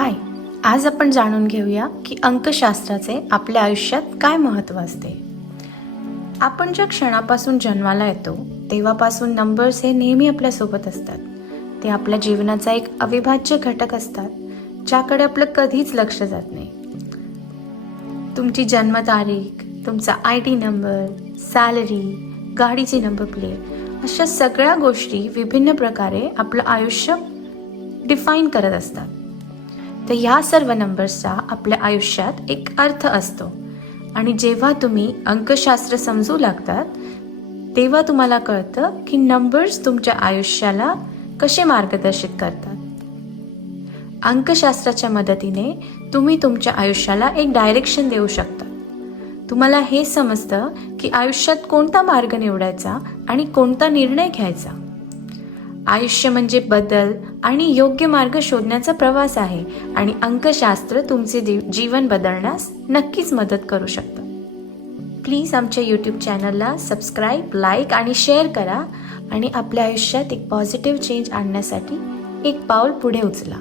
हाय आज आपण जाणून घेऊया की अंकशास्त्राचे आपल्या आयुष्यात काय महत्त्व असते. आपण ज्या क्षणापासून जन्माला येतो तेव्हापासून नंबर्स हे नेहमी आपल्यासोबत असतात. ते आपल्या जीवनाचा एक अविभाज्य घटक असतात ज्याकडे आपलं कधीच लक्ष जात नाही. तुमची जन्मतारीख तुमचा आय डी नंबर सॅलरी गाडीची नंबर प्लेट अशा सगळ्या गोष्टी विभिन्न प्रकारे आपलं आयुष्य डिफाईन करत असतात. तर ह्या सर्व नंबर्सचा आपल्या आयुष्यात एक अर्थ असतो. आणि जेव्हा तुम्ही अंकशास्त्र समजू लागतात तेव्हा तुम्हाला कळतं की नंबर्स तुमच्या आयुष्याला कसे मार्गदर्शित करतात. अंकशास्त्राच्या मदतीने तुम्ही तुमच्या आयुष्याला एक डायरेक्शन देऊ शकता. तुम्हाला हे समजतं की आयुष्यात कोणता मार्ग निवडायचा आणि कोणता निर्णय घ्यायचा. आयुष्य म्हणजे बदल आणि योग्य मार्ग शोधण्याचा प्रवास आहे आणि अंकशास्त्र तुमचे दि- जीवन बदलण्यास नक्कीच मदत करू शकतं. प्लीज आमच्या यूट्यूब चॅनलला सबस्क्राईब लाईक आणि शेअर करा आणि आपल्या आयुष्यात एक पॉझिटिव्ह चेंज आणण्यासाठी एक पाऊल पुढे उचला.